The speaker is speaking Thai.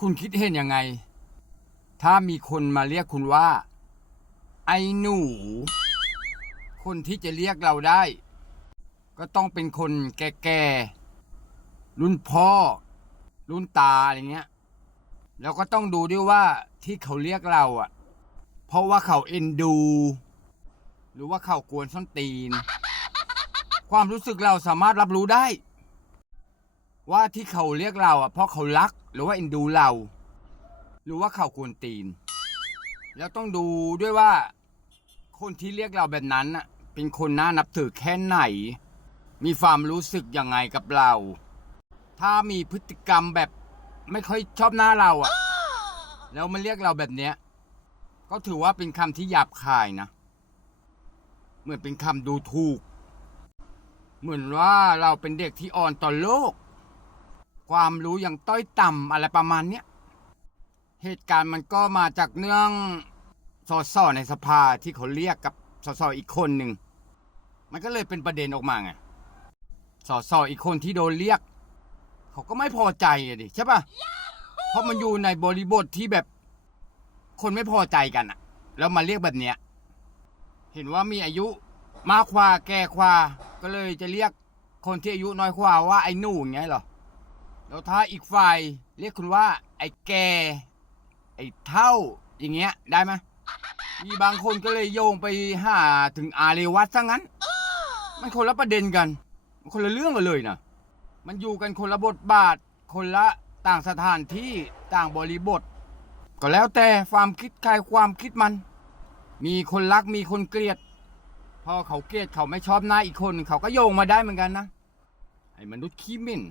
คุณคิดเห็นยังไง ถ้ามีคนมาเรียกคุณว่า ไอ้หนู คนที่จะเรียกเราได้ ก็ต้องเป็นคนแก่ๆ รุ่นพ่อ รุ่นตาอะไรเงี้ย แล้วก็ต้องดูด้วยว่าที่เขาเรียกเราอะ เพราะว่าเขาเอ็นดู หรือว่าเขากวนส้นตีน ความรู้สึกเราสามารถรับรู้ได้ ว่าที่เขาเรียกเราอะเพราะเขารัก หรือว่าเอ็นดูเรา หรือว่าเขากวนตีน แล้วต้องดูด้วยว่า คนที่เรียกเราแบบนั้นน่ะเป็นคนน่านับถือแค่ไหน มีความรู้สึกยังไงกับเรา ถ้ามีพฤติกรรมแบบไม่ค่อยชอบหน้าเราอะ แล้วมาเรียกเราแบบเนี้ย ก็ถือว่าเป็นคำที่หยาบคายนะ เหมือนเป็นคำดูถูก เหมือนว่าเราเป็นเด็กที่อ่อนต่อโลก ความรู้อยังต้อยต่ำอะไรประมาณเนี้ยเหตุการณ์มันก็มาจากเนื่องสอสอในสภาที่เขาเรียกกับสอสออีกคนหนึ่งมันก็เลยเป็นประเด็นออกมาไงสอสออีกคนที่โดนเรียก เขาก็ไม่พอใจอะดิใช่ปะเพราะมันอยู่ในบริบทที่แบบ คนไม่พอใจกันอะแล้วมาเรียกแบบเนี้ย เห็นว่ามีอายุมากกว่าแก่กว่าก็เลยจะเรียกคนที่อายุน้อยกว่าว่าไอ้หนูอย่างเงี้ยเหรอ แล้วถ้าอีกฝ่ายเรียกคุณว่า ไอ้แก ไอ้เท่า อย่างเงี้ยได้ไหมมีบางคนก็เลยโยงไปหาถึงอาเรวัตซะงั้น มันคนละประเด็นกัน มันคนละเรื่องกันเลยนะมันอยู่กันคนละบทบาท คนละต่างสถานที่ต่างบริบท ก็แล้วแต่ความคิดใครความคิดมัน มีคนรักมีคนเกลียด พอเขาเกลียดเขาไม่ชอบหน้าอีกคน เขาก็โยงมาได้เหมือนกันนะไอ้มนุษย์ขี้เมิ่น